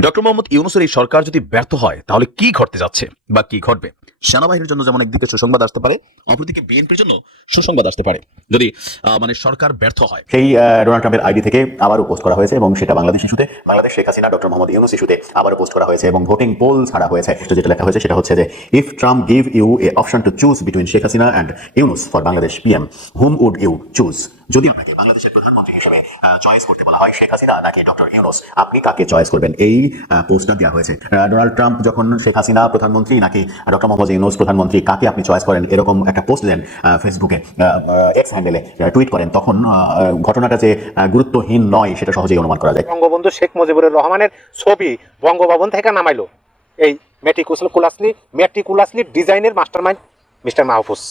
Doctor Mohammad ইউনূসের এই সরকার যদি ব্যর্থ হয় তাহলে কি ঘটতে যাচ্ছে বা কি ঘটবে? সেনাবাহিনীর জন্য যেমন একদিকে সুসংবাদ আসতে পারে, অপরদিকে বিএনপির জন্য সুসংবাদ আসতে পারে যদি সরকার ব্যর্থ হয়। সেই ডোনাল্ড ট্রাম্পের আইডি থেকে আবারও পোস্ট করা হয়েছে এবং সেটা বাংলাদেশ ইস্যুতে, বাংলাদেশ শেখ হাসিনা ডক্টর মোহাম্মদ ইউনূস ইস্যুতে আবারও পোস্ট করা হয়েছে এবং ভোটিং পোল ছাড়া হয়েছে। যেটা লেখা হয়েছে সেটা হচ্ছে যে if Trump give you a option to choose between Sheikh Hasina and Yunus for Bangladesh PM, whom would you choose? যদি আপনাকে বাংলাদেশের প্রধানমন্ত্রী হিসেবে চয়েস করতে বলা হয় শেখ হাসিনা নাকি ডক্টর ইউনূস, আপনি কাকে চয়েস করবেন? এই পোস্টটা দেওয়া হয়েছে। ডোনাল্ড ট্রাম্প যখন শেখ হাসিনা প্রধানমন্ত্রী নাকি ডক্টর মোহাম্মদ ইউনূস প্রধানমন্ত্রী, কাকে আপনি চয়েস করেন, এরকম একটা পোস্ট দেন ফেসবুকে, এক্স হ্যান্ডেলে টুইট করেন, তখন ঘটনাটা যে গুরুত্বহীন নয় সেটা সহজেই অনুমান করা যায়। বঙ্গবন্ধু শেখ মুজিবুর রহমানের ছবি বঙ্গভবন থেকে নামাইলো এই মেটিকুলাসলি ডিজাইনের মাস্টারমাইন্ড মিস্টার মাহফুজ।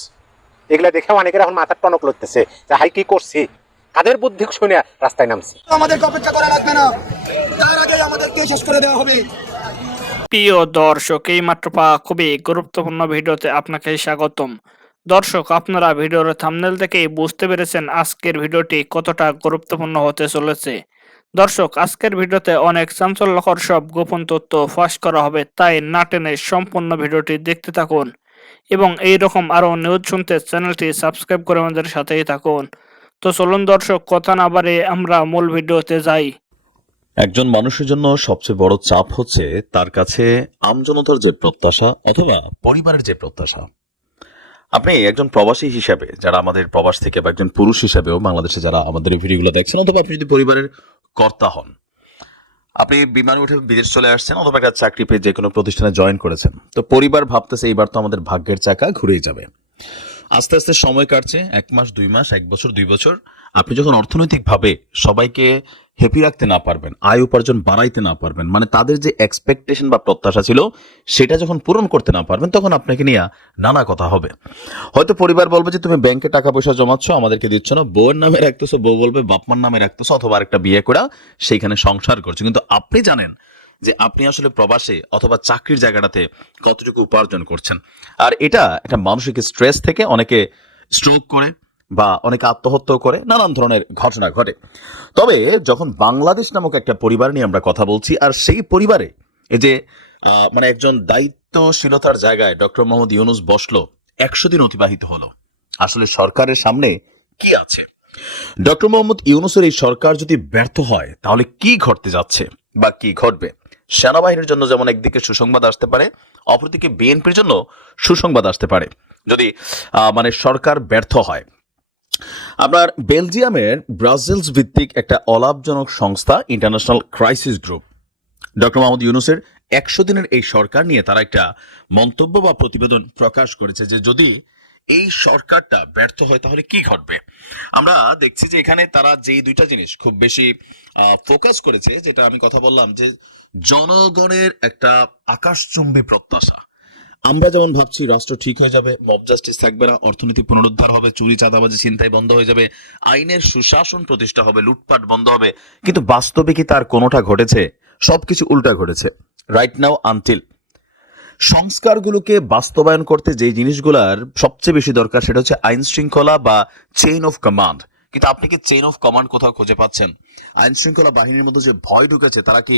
এগুলা দেখে অনেকের এখন মাথার টনক লড়তেছে যে হাই কি করছি, কাদের বুদ্ধি শুনে রাস্তায় নামছি। আমাদেরকে অপেক্ষা করা লাগবে না, তার আগে আমাদেরকে শেষ করে দেওয়া হবে। প্রিয় দর্শক, এই মাত্র পাওয়া খুবই গুরুত্বপূর্ণ ভিডিওতে আপনাকে স্বাগতম। দর্শক, আপনারা ভিডিওর থাম্বনেল থেকেই বুঝতে পেরেছেন আজকের ভিডিওটি কতটা গুরুত্বপূর্ণ হতে চলেছে। দর্শক, আজকের ভিডিওতে অনেক চাঞ্চল্যকর সব গোপন তথ্য ফাঁস করা হবে, তাই না টেনে সম্পূর্ণ ভিডিওটি দেখতে থাকুন এবং এই রকম আরো নিউজ শুনতে চ্যানেলটি সাবস্ক্রাইব করে আমাদের সাথেই থাকুন। তো চলুন দর্শক, কথা না বাড়িয়ে আমরা মূল ভিডিওতে যাই। একজন মানুষের জন্য সবচেয়ে বড় চাপ হচ্ছে তার কাছে আমজনতার যে প্রত্যাশা অথবা পরিবারের যে প্রত্যাশা। আপনি একজন প্রবাসী হিসাবে, যারা আমাদের প্রবাস থেকে, বা একজন পুরুষ হিসাবেও বাংলাদেশে যারা আমাদের এই ভিডিওগুলো দেখছেন, অথবা আপনি যদি পরিবারের কর্তা হন, আপনি বিমানে উঠে বিদেশ চলে আসছেন অথবা একটা চাকরি পেয়ে যে কোনো প্রতিষ্ঠানে জয়েন করেছেন, তো পরিবার ভাবতেছে এইবার তো আমাদের ভাগ্যের চাকা ঘুরেই যাবে। আস্তে আস্তে সময় কাটছে, 1 মাস 2 মাস, 1 বছর 2 বছর। আপনি যখন অর্থনৈতিকভাবে সবাইকে হ্যাপি রাখতে না পারবেন, আয় উপার্জন বাড়াইতে না পারবেন, মানে তাদের যে এক্সপেকটেশন বা প্রত্যাশা ছিল সেটা যখন পূরণ করতে না পারবেন, তখন আপনাকে নিয়ে নানা কথা হবে। হয়তো পরিবার বলবে যে তুমি ব্যাংকে টাকা পয়সা জমাচ্ছ, আমাদেরকে দিচ্ছ না, বউয়ের নামে রাখতেছো, বউ বলবে বাপমার নামে রাখতেছো, অথবা আরেকটা বিয়ে করা সেইখানে সংসার করছো। কিন্তু আপনি জানেন যে আপনি আসলে প্রবাসে অথবা চাকরির জায়গাটাতে কতটুকু উপার্জন করছেন। আর এটা একটা মানসিক স্ট্রেস থেকে অনেকে স্ট্রোক করে বা অনেকে আত্মহত্যা করে, নানান ধরনের ঘটনা ঘটে। তবে যখন বাংলাদেশ নামক একটা পরিবার নিয়ে আমরা কথা বলছি, আর সেই পরিবারে এই যে একজন দায়িত্বশীলতার জায়গায় ডক্টর মোহাম্মদ ইউনূস বসলো, 100 দিন অতিবাহিত হলো, আসলে সরকারের সামনে কি আছে? ডক্টর মোহাম্মদ ইউনূসের এই সরকার যদি ব্যর্থ হয় তাহলে কি ঘটতে যাচ্ছে বা কি ঘটবে? সেনাবাহিনীর জন্য যেমন একদিকে সুসংবাদ আসতে পারে, অপরদিকে বিএনপির জন্য সুসংবাদ আসতে পারে যদি সরকার ব্যর্থ হয়। আপনার বেলজিয়ামের ব্রাসেলস ভিত্তিক একটা অলাভজনক সংস্থা international crisis group doctor Mohammad ইউনূসের 100 দিনের এই সরকার নিয়ে তারা একটা মন্তব্য বা প্রতিবেদন প্রকাশ করেছে যে যদি এই সরকারটা ব্যর্থ হয় তাহলে কি ঘটবে। আমরা দেখছি যে এখানে তারা যেই দুইটা জিনিস খুব বেশি ফোকাস করেছে, যেটা আমি কথা বললাম, যে জনগণের একটা আকাশচুম্বী প্রত্যাশা। আমরা যেমন ভাবছি রাষ্ট্র ঠিক হয়ে যাবে, মব জাস্টিস থাকবে না, অর্থনীতি পুনরুদ্ধার হবে, চুরি চাঁদাবাজি ছিনতাই বন্ধ হয়ে যাবে, আইনের সুশাসন প্রতিষ্ঠা হবে, লুটপাট বন্ধ হবে, কিন্তু বাস্তবে কি তার কোনোটা ঘটেছে? সবকিছু উল্টা ঘটেছে। রাইট নাও আনটিল সংস্কারগুলোকে বাস্তবায়ন করতে যে জিনিসগুলোর সবচেয়ে বেশি দরকার সেটা হচ্ছে আইন শৃঙ্খলা বা চেইন অফ কমান্ড। কিন্তু আপনি কি চেইন অফ কমান্ড কোথাও খুঁজে পাচ্ছেন? আইন শৃঙ্খলা বাহিনীর মধ্যে যে ভয় ঢুকেছে, তারা কি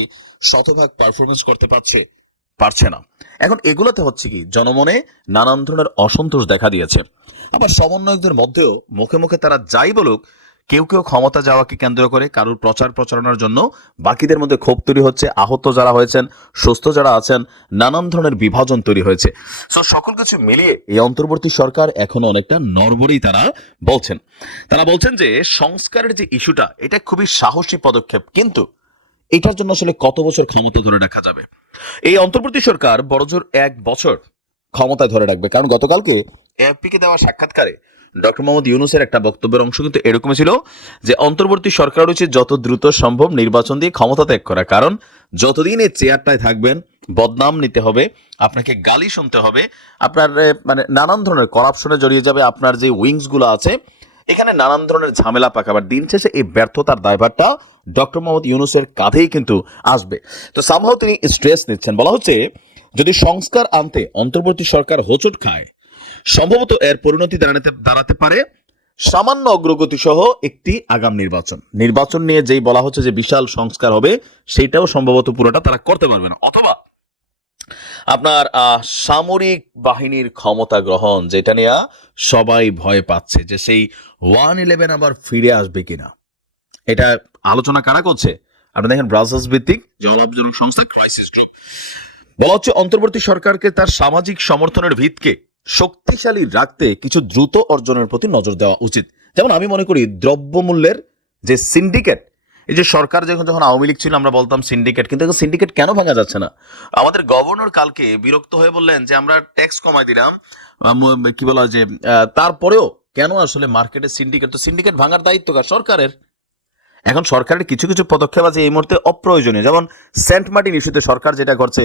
শতভাগ পারফরমেন্স করতে পারছে না। এখন এগুলোতে হচ্ছে কি, জনমনে নানান ধরনের অসন্তোষ দেখা দিয়েছে। আবার সমন্বয়কদের মধ্যেও মুখে মুখে তারা যাই বলুক, কেউ কেউ ক্ষমতা যাওয়াকে কেন্দ্র করে কারুর প্রচারণার জন্য বাকিদের মধ্যে ক্ষোভ তৈরি হচ্ছে, আহত যারা হয়েছেন, সুস্থ যারা আছেন, নানান ধরনের বিভাজন তৈরি হয়েছে। সো সকল কিছু মিলিয়ে এই অন্তর্বর্তী সরকার এখনো অনেকটা নড়বড়েই তারা বলছেন যে সংস্কারের যে ইস্যুটা, এটা খুবই সাহসী পদক্ষেপ, কিন্তু এটার জন্য আসলে কত বছর ক্ষমতা ধরে রাখা যাবে? এই অন্তর্বর্তী সরকার বড়জোর 1 বছর ক্ষমতায় ধরে রাখবে, কারণ গতকালকে এএফপিকে দেওয়া সাক্ষাৎকারে ডক্টর মোহাম্মদ ইউনূসের একটা বক্তব্যের অংশ কিন্তু এরকমই ছিল যে অন্তর্বর্তী সরকার উচিত যত দ্রুত সম্ভব নির্বাচন দিয়ে ক্ষমতা ত্যাগ করা, কারণ যতদিন এই চেয়ারটায় থাকবেন বদনাম নিতে হবে, আপনাকে গালি শুনতে হবে, আপনার নানান ধরনের করাপশনে জড়িয়ে যাবে, আপনার যে উইংস গুলো আছে এখানে নানান ধরনের ঝামেলা পাকাবার। দিন শেষে এই ব্যর্থতার দায়ভারটা ডক্টর মোহাম্মদ ইউনূসের কাঁধেই কিন্তু আসবে। তো সামহাও তিনি স্ট্রেস নিচ্ছেন। বলা হচ্ছে যদি সংস্কার আনতে অন্তর্বর্তী সরকার হোঁচট খায়, সম্ভবত এর পরিণতি দাঁড়াতে পারে সামান্য অগ্রগতি সহ একটি আগাম নির্বাচন নিয়ে যেই বলা হচ্ছে যে বিশাল সংস্কার হবে, সেটাও সম্ভবত পুরোটা তারা করতে পারবে না। অথবা আপনার সামরিক বাহিনীর ক্ষমতা গ্রহণ, যেটা নিয়ে সবাই ভয় পাচ্ছে যে সেই 1/11 আবার ফিরে আসবে কিনা। এটা আলোচনা কারা করছে? আপনি দেখেন ব্রাসেলস ভিত্তিক যে অলাভজনক সংস্থা ক্রাইসিস গ্রুপ। বলা হচ্ছে অন্তর্বর্তী সরকারকে তার সামাজিক সমর্থনের ভিতকে শক্তিশালী রাখতে কিছু দ্রুত অর্জনের প্রতি নজর দেওয়া উচিত। যেমন আমি মনে করি দ্রব্যমূল্যের যে সিন্ডিকেট, এই যে সরকার যখন আওয়ামী লীগ ছিল আমরা বলতাম সিন্ডিকেট, কিন্তু সিন্ডিকেট কেন ভাঙা যাচ্ছে না? আমাদের গভর্নর কালকে বিরক্ত হয়ে বললেন যে আমরা ট্যাক্স কমাই দিলাম, কি বলা যে তারপরেও কেন আসলে মার্কেটে সিন্ডিকেট? তো সিন্ডিকেট ভাঙার দায়িত্ব কার? সরকারের। এখন সরকারের কিছু কিছু পদক্ষেপ আছে এই মুহূর্তে অপ্রয়োজনীয়। যেমন সেন্ট মার্টিন ইস্যুতে সরকার যেটা করছে,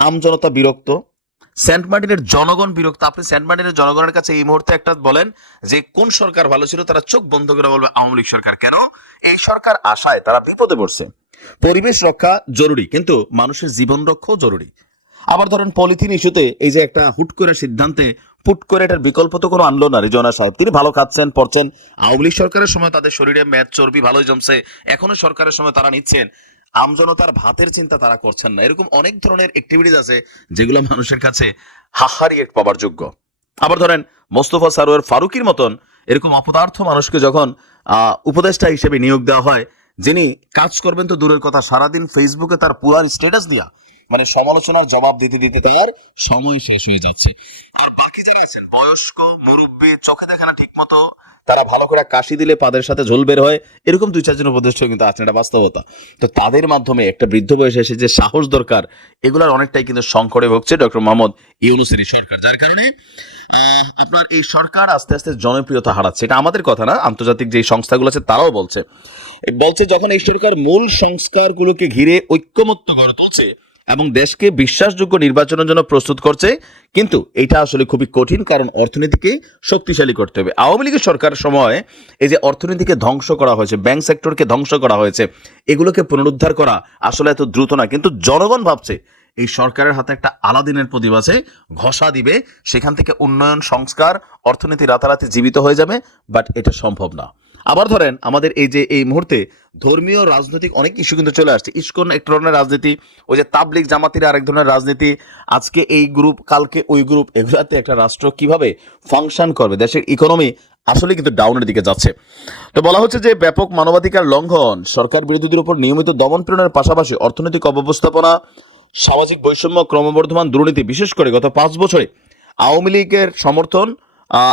আমজনতা বিরক্ত, সেন্ট মার্টিনের জনগণ বিরক্ত। আপনি সেন্ট মার্টিনের জনগণের কাছে এই মুহূর্তে একটা বলেন যে কোন সরকার ভালো ছিল, তারা চোখ বন্ধ করে বলবে আওয়ামী লীগ সরকার। কেন? এই সরকার আশায় তারা বিপদে পড়ছে। পরিবেশ রক্ষা জরুরি, কিন্তু মানুষের জীবন রক্ষাও জরুরি। আবার ধরেন পলিথিন ইস্যুতে এই যে একটা হুট করে সিদ্ধান্তে পুট করে এটার বিকল্প তো কোনো আনলো না রিজওয়ানা সাহেব। তিনি ভালো খাচ্ছেন পড়ছেন, আওয়ামী লীগ সরকারের সময় তাদের শরীরে মেদ চর্বি ভালোই জমছে, এখনো সরকারের সময় তারা নিচ্ছেন, আমজনতার ভাতের চিন্তা তারা করছেন না। এরকম অনেক ধরনের অ্যাক্টিভিটিস আছে যেগুলো মানুষের কাছে হাহারি এক পাবার যোগ্য। আবার ধরেন মোস্তফা সারোয়ার ফারুকির মতন এরকম অপদার্থ মানুষকে যখন উপদেষ্টা হিসেবে নিয়োগ দেওয়া হয়, যিনি কাজ করবেন তো দূরের কথা, সারাদিন ফেসবুকে তার পুরান স্ট্যাটাস দিয়া মানে সমালোচনার জবাব দিতে দিতে তার সময় শেষ হয়ে যাচ্ছে। আর বাকি যারা আছেন বয়স্ক মুরব্বী, চোখে দেখে না ঠিক মতো, তারা ভালো করে কাশি দিলে পাদের সাথে ঝোল বের হয়, এরকম 2-4 জন উপদেষ্টা কিন্তু আছেন, এটা বাস্তবতা। তো তাদের মাধ্যমে একটা বৃদ্ধ বয়সে এসে যে সাহস দরকার, এগুলোর অনেকটাই কিন্তু সংকটে ভুগছে ডক্টর মোহাম্মদ ইউনূসের সরকার। যার কারণে আপনার এই সরকার আস্তে আস্তে জনপ্রিয়তা হারাচ্ছে। এটা আমাদের কথা না, আন্তর্জাতিক যে সংস্থাগুলো আছে তারাও বলছে যখন এই সরকার মূল সংস্কারগুলোকে ঘিরে ঐক্যমত্য গড়ে তুলছে এবং দেশকে বিশ্বাসযোগ্য নির্বাচনের জন্য প্রস্তুত করছে, কিন্তু এটা আসলে খুবই কঠিন, কারণ অর্থনীতিকে শক্তিশালী করতে হবে। আওয়ামী লীগের সরকারের সময় এই যে অর্থনীতিকে ধ্বংস করা হয়েছে, ব্যাংক সেক্টরকে ধ্বংস করা হয়েছে, এগুলোকে পুনরুদ্ধার করা আসলে এত দ্রুত না। কিন্তু জনগণ ভাবছে এই সরকারের হাতে একটা আলাদিনের প্রদীপ আছে, ঘষা দিবে, সেখান থেকে উন্নয়ন, সংস্কার, অর্থনীতি রাতারাতি জীবিত হয়ে যাবে। বাট এটা সম্ভব না। আবার ধরেন আমাদের এই যে এই মুহূর্তে ধর্মীয় রাজনৈতিক অনেক ইস্যু কিন্তু চলে আসছে। ইসকন এক ধরনের রাজনীতি, ওই যে তাবলিগ জামাতির আরেক ধরনের রাজনীতি, আজকে এই গ্রুপ কালকে ওই গ্রুপ, এগুলাতে একটা রাষ্ট্র কিভাবে ফাংশন করবে, দেশের ইকোনমি আসলে কিন্তু ডাউনের দিকে যাচ্ছে। তো বলা হচ্ছে যে ব্যাপক মানবাধিকার লঙ্ঘন, সরকার বিরোধীদের উপর নিয়মিত দমন পীড়নের পাশাপাশি অর্থনৈতিক অব্যবস্থাপনা, সামাজিক বৈষম্য, ক্রমবর্ধমান দুর্নীতি, বিশেষ করে গত 5 বছরে আওয়ামী লীগের সমর্থন,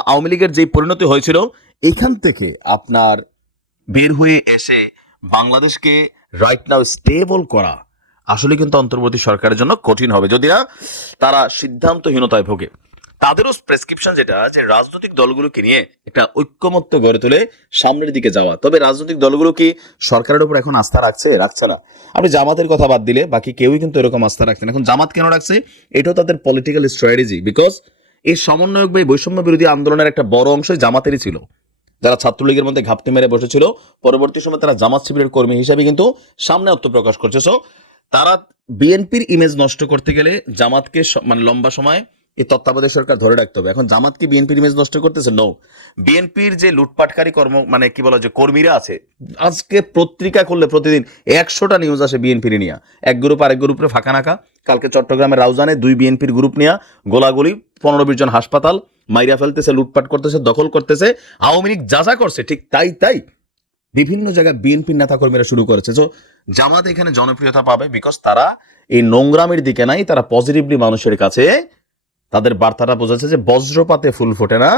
আওয়ামী লীগের যে পরিণতি হয়েছিল, এখান থেকে আপনার বের হয়ে এসে বাংলাদেশকে রাইট নাও স্টেবল করা আসলে কিন্তু অন্তর্বর্তী সরকারের জন্য কঠিন হবে, যদি না তারা সিদ্ধান্তহীনতায় ভোগে। তাদেরও প্রেসক্রিপশন যেটা, যে রাজনৈতিক দলগুলোকে নিয়ে একটা ঐক্যমত্য গড়ে তুলে সামনের দিকে যাওয়া। তবে রাজনৈতিক দলগুলো কি সরকারের উপর এখন আস্থা রাখছে না। আপনি জামাতের কথা বাদ দিলে বাকি কেউই কিন্তু এরকম আস্থা রাখছে না। এখন জামাত কেন রাখছে? এটাও তাদের পলিটিক্যাল স্ট্র্যাটেজি, বিকজ এই সমন্বয়ক বা বৈষম্য বিরোধী আন্দোলনের একটা বড় অংশই জামাতেরই ছিল, যারা ছাত্রলীগের মধ্যে ঘাপটি মেরে বসেছিল, পরবর্তী সময় তারা জামাত শিবিরের কর্মী হিসেবে কিন্তু সামনে আত্মপ্রকাশ করছে। সো তারা বিএনপির ইমেজ নষ্ট করতে গেলে জামাতকে মানে লম্বা সময় এই তত্ত্বাবধায়ক সরকার ধরে রাখতে হবে। এখন জামাত কি বিএনপির ইমেজ নষ্ট করতেছে? নো। বিএনপির যে লুটপাটকারী যে কর্মীরা আছে, আজকে পত্রিকা খুললে প্রতিদিন 100টা নিউজ আসে বিএনপির নিয়ে, এক গ্রুপ আরেক গ্রুপে ফাঁকা নাকা। কালকে চট্টগ্রামের রাউজানে 2 বিএনপির গ্রুপ নিয়ে গোলাগুলি, 15-20 জন হাসপাতাল মাইরা ফেলতেছে, লুটপাট করতেছে, দখল করতেছে। আওয়ামী লীগ যা করছে ঠিক তাই বিভিন্ন জায়গায় বিএনপির নেতাকর্মীরা শুরু করেছে। তো জামাত এখানে জনপ্রিয়তা পাবে, বিকজ তারা এই নোংরামের দিকে নাই, তারা পজিটিভলি মানুষের কাছে তাদের বার্তাটা বোঝাচ্ছে যে বজ্রপাতে ফুল ফোটে না,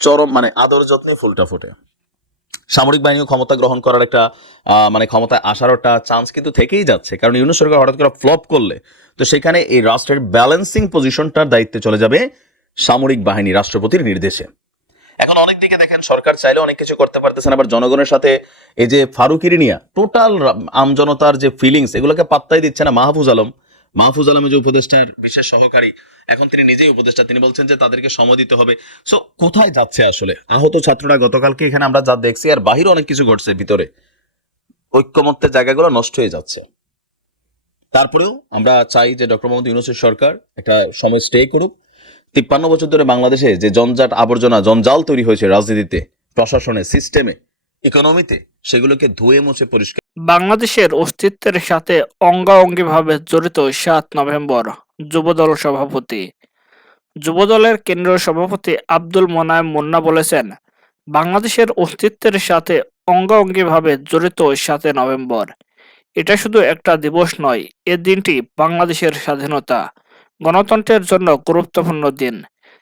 চরম মানে আদর যত্নে ফুলটা ফোটে। সামরিক বাহিনীও ক্ষমতা গ্রহণ করার একটা ক্ষমতায় আসার একটা চান্স কিন্তু থেকেই যাচ্ছে, কারণ ইউনূস সরকার হঠাৎ করে ফ্লপ করলে তো সেখানে এই রাষ্ট্রের ব্যালেন্সিং পজিশনটার দায়িত্বে চলে যাবে সামরিক বাহিনী রাষ্ট্রপতির নির্দেশে। এখন অনেক দিকে দেখেন সরকার চাইলে অনেক কিছু করতে পারতেছেন, আবার জনগণের সাথে এই যে ফারুকিরি নিয়া টোটাল আমজনতার যে ফিলিংস, এগুলোকে পাত্তাই দিচ্ছে না মাহফুজ আলমের যে উপদেষ্টার বিশেষ সহকারী, এখন তিনি নিজেই উপদেষ্টা, তিনি বলছেন যে তাদেরকে সময় দিতে হবে। সো কোথায় যাচ্ছে আসলে? আহত ছাত্ররা গতকালকে এখানে আমরা যা দেখছি, আর বাহিরে অনেক কিছু ঘটছে, ভিতরে ঐক্যমত্যের জায়গাগুলো নষ্ট হয়ে যাচ্ছে। তারপরেও আমরা চাই যে ডক্টর মোহাম্মদ ইউনূসের সরকার একটা সময় স্টে করুক। 53 বছর ধরে বাংলাদেশে যে জঞ্জাট, আবর্জনা, জঞ্জাল তৈরি হয়েছে রাজনীতিতে, প্রশাসনে, সিস্টেমে, ইকোনমিতে, সেগুলোকে ধুয়ে মুছে পরিষ্কার। বাংলাদেশের অস্তিত্বের সাথে অঙ্গাঅঙ্গিভাবে জড়িত ৭ নভেম্বর যুবদল সভাপতি। যুবদলের কেন্দ্রীয় সভাপতি আব্দুল মোনায়েম মুন্না বলেছেন, বাংলাদেশের অস্তিত্বের সাথে অঙ্গাঅঙ্গিভাবে জড়িত ৭ নভেম্বর। এটা শুধু একটা দিবস নয়, এ দিনটি বাংলাদেশের স্বাধীনতা, গণতন্ত্রের জন্য গুরুত্বপূর্ণ দিন।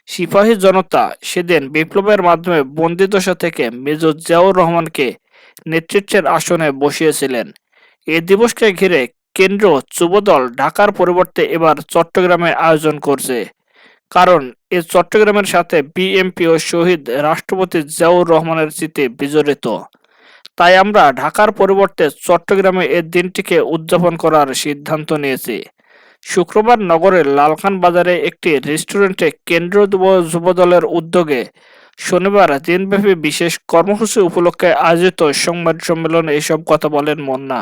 সিপাহী জনতা সেদিন বিপ্লবের মাধ্যমে বন্দিদশা থেকে মেজর জিয়াউর রহমানকে নেতৃত্বের আসনে বসিয়েছিলেন। এ দিবসকে ঘিরে কেন্দ্রীয় যুবদল ঢাকার পরিবর্তে এবার চট্টগ্রামে আয়োজন করছে, কারণ এ চট্টগ্রামের সাথে বিএনপি ও শহীদ রাষ্ট্রপতি জিয়াউর রহমানের স্মৃতি বিজড়িত। তাই আমরা ঢাকার পরিবর্তে চট্টগ্রামে এ দিনটিকে উদযাপন করার সিদ্ধান্ত নিয়েছি। শুক্রবার নগরের লালখান বাজারে একটি রেস্টুরেন্টে কেন্দ্রীয় যুবদলের উদ্যোগে শনিবার দিনব্যাপী বিশেষ কর্মসূচি উপলক্ষে আয়োজিত সংবাদ সম্মেলনে এসব কথা বলেন মুন্না।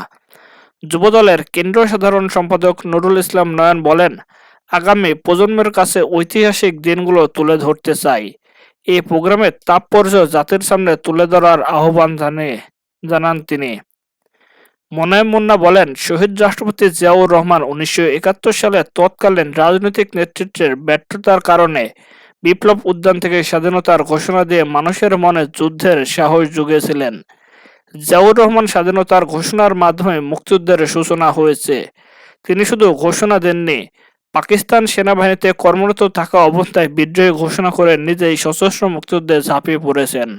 যুবদলের কেন্দ্রীয় সাধারণ সম্পাদক নুরুল ইসলাম নয়ন বলেন, আগামী প্রজন্মের কাছে ঐতিহাসিক দিনগুলো তুলে ধরতে চাই। এই প্রোগ্রামের তাৎপর্য জাতির সামনে তুলে ধরার আহ্বান জানান তিনি। মোনায়েম মুন্না বলেন, শহীদ রাষ্ট্রপতি জিয়াউর রহমান ১৯৭১ সালে তৎকালীন রাজনৈতিক নেতৃত্বের ব্যর্থতার কারণে বিপ্লব উদ্যান থেকে স্বাধীনতার ঘোষণা দিয়ে মানুষের মনে যুদ্ধের সাহস জুগিয়েছিলেন। জিয়াউর রহমান স্বাধীনতার ঘোষণার মাধ্যমে মুক্তিযুদ্ধের সূচনা হয়েছে। তিনি শুধু ঘোষণা দেননি, পাকিস্তান সেনাবাহিনীতে কর্মরত থাকা অবস্থায় বিদ্রোহী ঘোষণা করে নিজেই সশস্ত্র মুক্তিযুদ্ধে ঝাঁপিয়ে পড়েছেন।